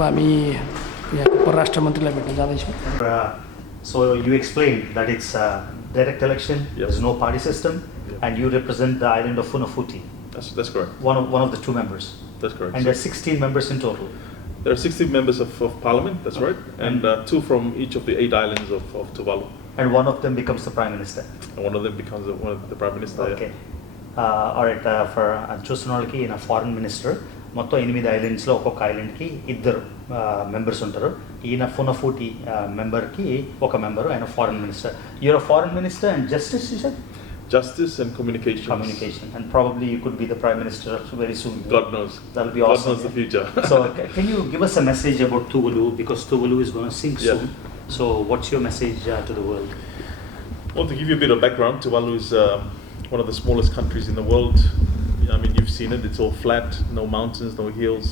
अब हामी यहाँको परराष्ट्र मन्त्रीलाई भेट्न जाँदैछौँ। So you explained that it's direct election, there's no party system, and you represent the island of Funafuti. That's correct. One of the two members. That's correct. And there's 16 members in total. There are 16 members of parliament, that's right, and 2 from each of the 8 islands of Tuvalu. And one of them becomes the prime minister. And one of them becomes the prime minister. Okay. All right. For చూస్తున్నోళ్ళకి ఈయన foreign minister. మొత్తం 8 ఐలాండ్స్లో ఒక్కొక్క ఐలాండ్కి 2 members ఉంటారు. ఈయన ఫునఫూటి మెంబర్కి ఒక member, ఆయన foreign minister. You are a foreign minister and justice, you said? Justice and communication. Communication. And probably you could be the prime minister very soon. God knows. That'll be awesome. God knows the future. So can you give us a message about Tuvalu, because Tuvalu is going to sink soon. So what's your message to the world? Well, to give you a bit of background, Tuvalu is one of the smallest countries in the world. I mean, you've seen it, it's all flat, no mountains, no hills,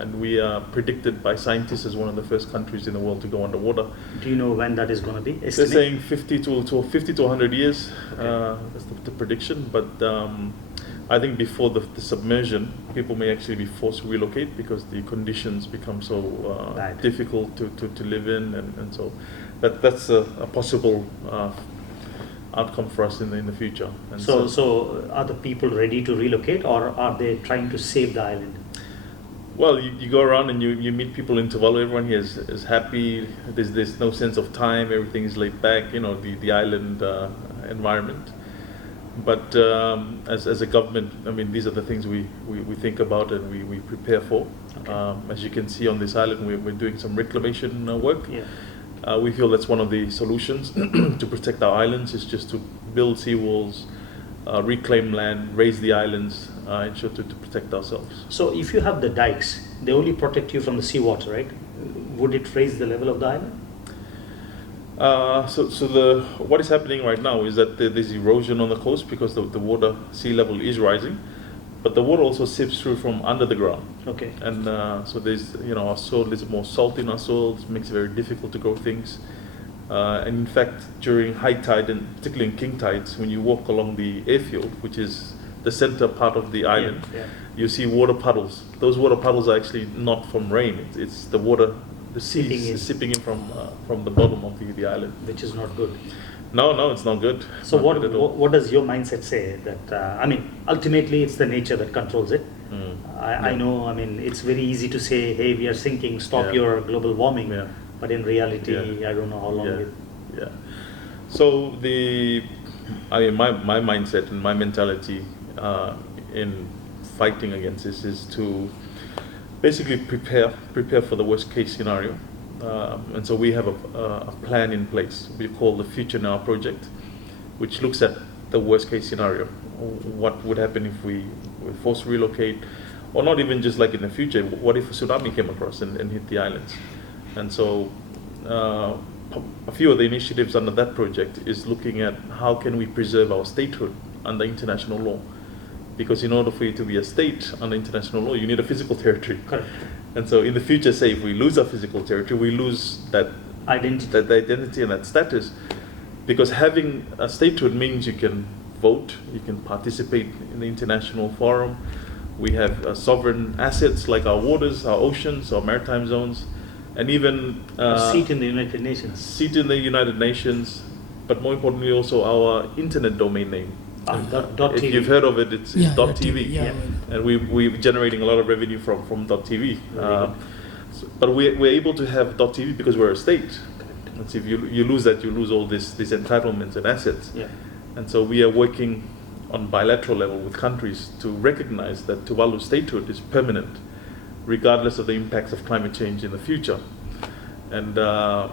and we are predicted by scientists as one of the first countries in the world to go underwater. Do you know when that is going to be? They're saying 50 to 100 years, that's the prediction, but I think before the submersion, people may actually be forced to relocate because the conditions become so difficult to live in, and so that's a possible outcome for us in the future. And so are the people ready to relocate, or are they trying to save the island? Well, you go around and you meet people in Tuvalu, everyone here is happy, there's no sense of time, everything is laid back, the island environment. But as a government, I mean, these are the things we think about and we prepare for. Okay. As you can see on this island, we're doing some reclamation work. Yeah. We feel that's one of the solutions to protect our islands, is just to build seawalls, reclaim land, raise the islands, ensure to protect ourselves. So if you have the dikes, they only protect you from the seawater, right? Would it raise the level of the island? What is happening right now is that there's erosion on the coast because the water sea level is rising, but the water also seeps through from under the ground. Okay. And so there's our soil, there's more salt in our soil, it makes it very difficult to grow things. And in fact, during high tide, and particularly in king tides, when you walk along the airfield, which is the center part of the island, you see water puddles. Those water puddles are actually not from rain, it's the water, the sea is sipping in from the bottom of the island. Which is not good. No, it's not good. So what does your mindset say? That I mean, ultimately it's the nature that controls it. I know, I mean, it's very easy to say, hey, we are sinking, stop your global warming. But in reality, I don't know how long it. Yeah. So my mindset and my mentality in fighting against this is to basically prepare for the worst case scenario. And so we have a plan in place we call the Future Now project, which looks at the worst case scenario. What would happen if we were forced to relocate, or not even just like in the future, what if a tsunami came across and hit the islands? And so a few of the initiatives under that project is looking at how can we preserve our statehood under international law. Because in order for you to be a state under international law, you need a physical territory. Correct. And so in the future, say if we lose our physical territory, we lose that identity and that status. Because having a statehood means you can vote, you can participate in the international forum. We have sovereign assets like our waters, our oceans, our maritime zones, and even a seat in the United Nations. Seat in the United Nations, but more importantly also our internet domain name. .tv. If you've heard of it, it's .tv. And we're generating a lot of revenue from .tv. But we're able to have .tv because we're a state. And so if you lose that, you lose all these entitlements and assets. And so we are working on bilateral level with countries to recognize that Tuvalu statehood is permanent, regardless of the impacts of climate change in the future. And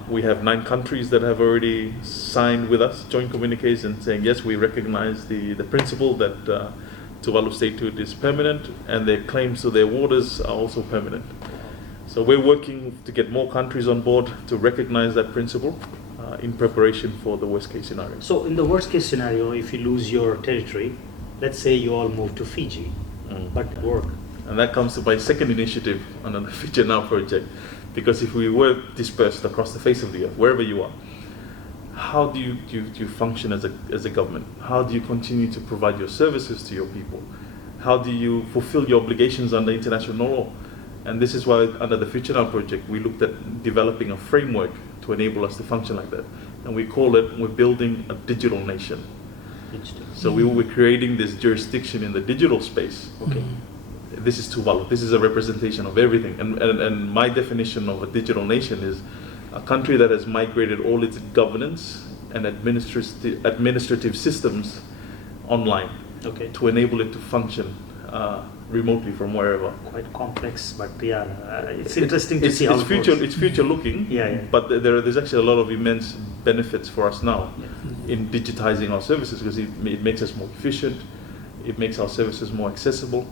we have 9 countries that have already signed with us joint communiques and saying, yes, we recognize the principle that Tuvalu statehood is permanent, and their claims to their waters are also permanent. So we're working to get more countries on board to recognize that principle in preparation for the worst case scenario. So in the worst case scenario, if you lose your territory, let's say you all move to Fiji, but work. And that comes to my second initiative under the Future Now project. Because if we were dispersed across the face of the earth, wherever you are, how do you function as a government? How do you continue to provide your services to your people? How do you fulfill your obligations under international law? And this is why under the Future Now project, we looked at developing a framework to enable us to function like that. And we call it, we're building a digital nation. So we will be creating this jurisdiction in the digital space. Okay. This is Tuvalu. This is a representation of everything. And my definition of a digital nation is a country that has migrated all its governance and administrative systems online, okay, to enable it to function remotely from wherever. Quite complex, but yeah, it's interesting to see how it's future looking. Yeah. But there's actually a lot of immense benefits for us now in digitizing our services, because it makes us more efficient, it makes our services more accessible,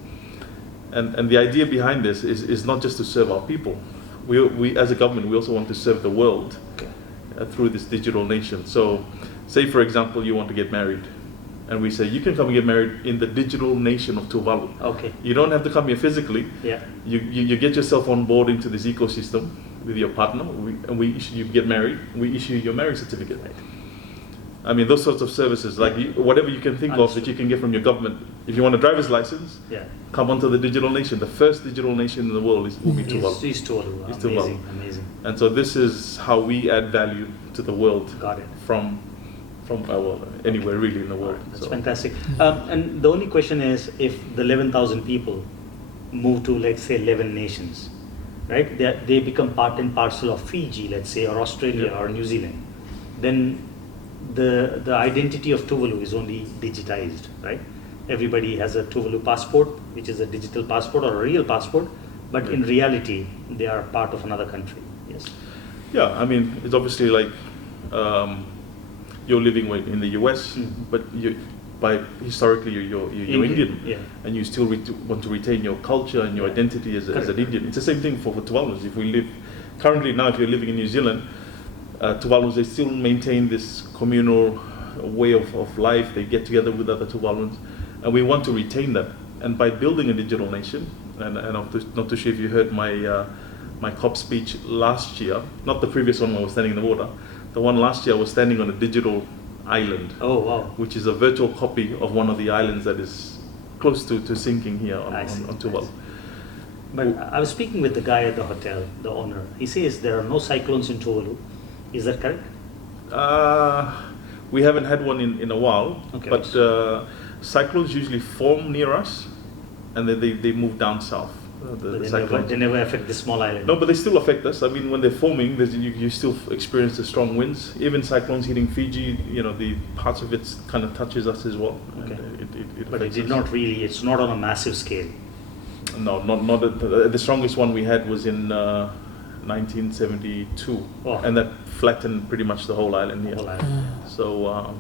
and the idea behind this is not just to serve our people. We as a government, we also want to serve the world through this digital nation. So, say for example, you want to get married. And we say, you can come and get married in the digital nation of Tuvalu. Okay. You don't have to come here physically. Yeah. You get yourself on board into this ecosystem with your partner, you get married, we issue your marriage certificate. Right. I mean, those sorts of services, like whatever you can think of that you can get from your government. If you want a driver's license, come onto the digital nation. The first digital nation in the world will be Tuvalu. It's Tuvalu. Amazing. And so this is how we add value to the world. Got it. From anywhere really in the world. That's fantastic. And the only question is, if the 11,000 people move to, let's say, 11 nations, right? They become part and parcel of Fiji, let's say, or Australia or New Zealand. Then the identity of Tuvalu is only digitized, right? Everybody has a Tuvalu passport, which is a digital passport or a real passport, but in reality, they are part of another country. Yes. Yeah, I mean, it's obviously like you're living in the US, but historically you're Indian, and you still want to retain your culture and your identity as an Indian. It's the same thing for Tuvalus. If we live currently now, if you're living in New Zealand, Tuvalus, they still maintain this communal way of life. They get together with other Tuvaluans, and we want to retain that. And by building a digital nation, and I'm not too sure if you heard my COP speech last year, not the previous one where I was standing in the water. The one last year I was standing on a digital island. Oh wow! Which is a virtual copy of one of the islands that is close to sinking here on Tuvalu. But I was speaking with the guy at the hotel, the owner. He says there are no cyclones in Tuvalu. Is that correct? We haven't had one in a while, but cyclones usually form near us, and then they move down south. They never affect the small island. No, but they still affect us. I mean, when they're forming, you still experience the strong winds. Even cyclones hitting Fiji, the parts of it kind of touches us as well. Okay. But it did not really. It's not on a massive scale. No, not the strongest one we had was in 1972, and that flattened pretty much the whole island here. So.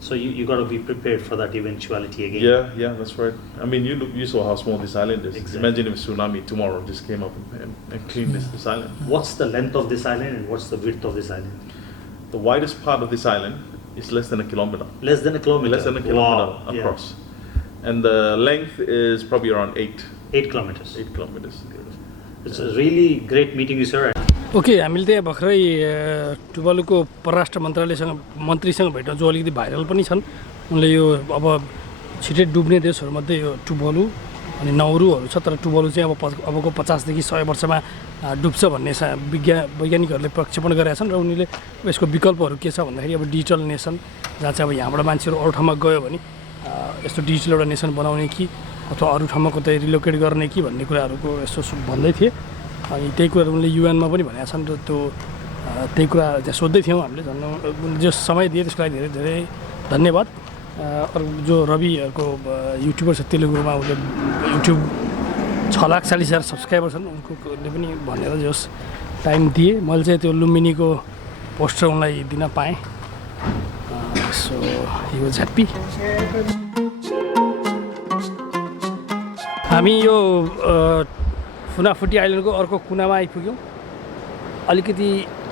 So you got to be prepared for that eventuality again. Yeah, that's right. I mean, you saw how small this island is. Exactly. Imagine if a tsunami tomorrow just came up and cleaned this island. What's the length of this island and what's the width of this island? The widest part of this island is less than a kilometer. Less than a kilometer? Less than a kilometer across. Yeah. And the length is probably around 8 kilometers. 8 kilometers. It's a really great meeting you, sir. Okay, हामीले त्यहाँ भर्खरै टुभालुको परराष्ट्र मन्त्रीसँग भेट्यौँ, जो अलिकति viral पनि छन्। उनले यो अब छिटै डुब्ने देशहरूमध्ये यो टुभालु अनि नाउरूहरू छ, तर टुभालु चाहिँ अबको 50 देखि 100 वर्षमा डुब्छ भन्ने वैज्ञानिकहरूले प्रक्षेपण गरेका छन्। र उनीले यसको विकल्पहरू के छ भन्दाखेरि अब डिजिटल नेसन, जहाँ चाहिँ अब यहाँबाट मान्छेहरू अरू ठाउँमा गयो भने यस्तो डिजिटल एउटा नेसन बनाउने कि अथवा अरू ठाउँमा कतै रिलोकेट गर्ने कि भन्ने कुराहरूको यस्तो भन्दै थिए। अनि त्यही कुरा उनले युएनमा पनि भनेका छन्, र त्यो त्यही कुरा त्यहाँ सोध्दै थियौँ हामीले। झन् जो समय दिए त्यसको लागि धेरै धेरै धन्यवाद। अरू जो रविहरूको युट्युबर छ तेलुगुमा, उसले युट्युब 6,40,000 सब्सक्राइबर छन्, उनले पनि भनेर जस टाइम दिए। मैले चाहिँ त्यो लुम्बिनीको पोस्टर उनलाई दिन पाएँ। सो हि वाज ह्याप्पी। हामी यो फुनाफुटी आइल्यान्डको अर्को कुनामा आइपुग्यौँ। अलिकति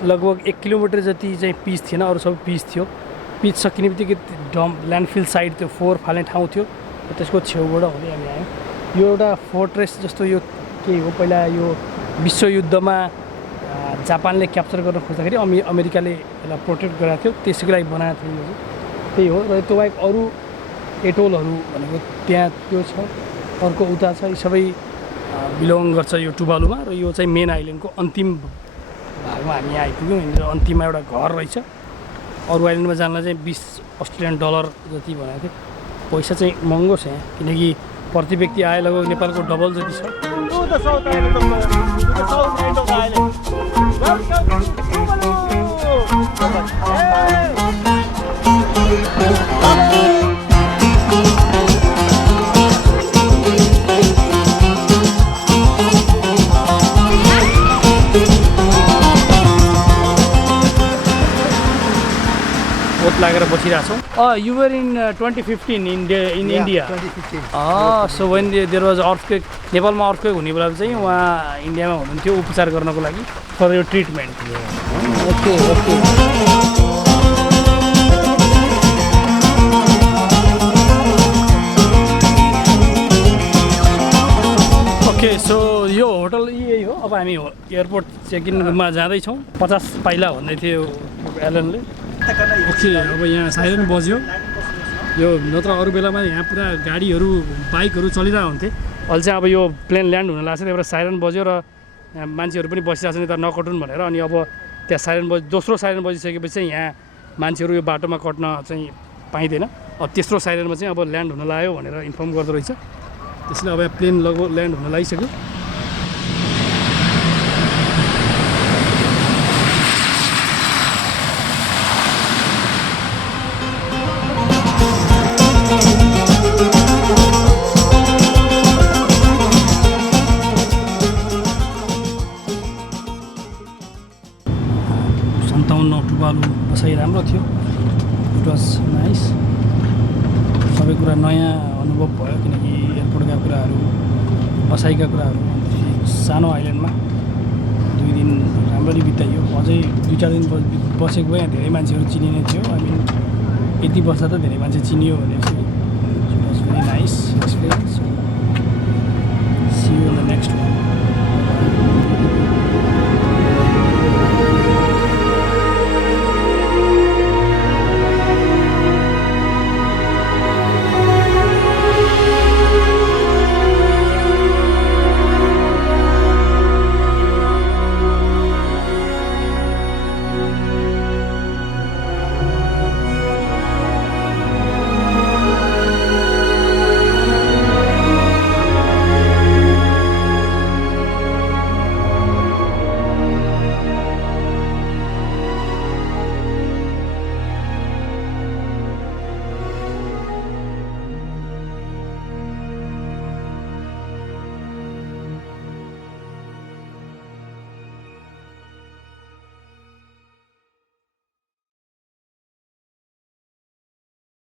लगभग 1 किलोमिटर जति चाहिँ पिच थिएन, अरू सबै पिच थियो। पिच सकिने बित्तिकै ल्यान्डफिल साइड त्यो फोहोर फाल्ने ठाउँ थियो, त्यसको छेउबाट हुँदै हामी आयौँ। यो एउटा फोर्ट्रेस जस्तो यो के हो, पहिला यो विश्वयुद्धमा जापानले क्याप्चर गर्न खोज्दाखेरि अमेरिकाले यसलाई प्रोटेक्ट गरेको थियो, त्यसैको लागि बनाएको थियो। यो त्यही हो। र त्यो बाहेक अरू एटोलहरू भनेको त्यहाँ त्यो छ, अर्को उता छ। यी सबै बिलोङ गर्छ यो टुभालुमा र यो चाहिँ मेन आइल्यान्डको अन्तिम भागमा हामी आइपुग्यौँ। यहाँनिर अन्तिममा एउटा घर रहेछ। अरू आइल्यान्डमा जानलाई चाहिँ $20 जति भनेको थियो। पैसा चाहिँ महँगो छ यहाँ, किनकि प्रति व्यक्ति आए लगभग नेपालको डबल जति छ। बोट लागेर बसिरहेछौँ। You were in 2015 in India. 2015. So when there was earthquake, नेपालमा अर्थक्वेक हुने बेला चाहिँ उहाँ इन्डियामा हुनुहुन्थ्यो उपचार गर्नको लागि फर यो ट्रिटमेन्ट। ओके सो यो होटल यही हो। अब हामी एयरपोर्ट चेक इनमा जाँदैछौँ। 50 पाइला भन्दै थियो एलनले। ओके अब यहाँ साइरन बज्यो। यो नत्र अरू बेलामा यहाँ पुरा गाडीहरू बाइकहरू चलिरहेको हुन्थे। अहिले चाहिँ अब यो प्लेन ल्यान्ड हुन लाग्छ, त्यही भएर साइरन बज्यो र यहाँ मान्छेहरू पनि बसिरहेको छ नि त नकटुन् भनेर। अनि अब त्यहाँ साइरन दोस्रो साइरन बजिसकेपछि चाहिँ यहाँ मान्छेहरू यो बाटोमा कट्न चाहिँ पाइँदैन। अब तेस्रो साइरनमा चाहिँ अब ल्यान्ड हुन लाग्यो भनेर इन्फर्म गर्दो रहेछ। त्यसले अब यहाँ प्लेन लगभग ल्यान्ड हुन लागिसक्यो। टुभालु बसाइ राम्रो थियो। It was nice. सबै कुरा नयाँ अनुभव भयो, किनकि एयरपोर्टका कुराहरू, बसाइका कुराहरू। सानो आइल्यान्डमा 2 दिन राम्ररी बिताइयो। अझै 2-4 दिन बसेको भए यहाँ धेरै मान्छेहरू चिनिने थियो। आई मिन यति बस्दा त धेरै मान्छे चिनियो भनेपछि it was very nice experience. See you in the next one.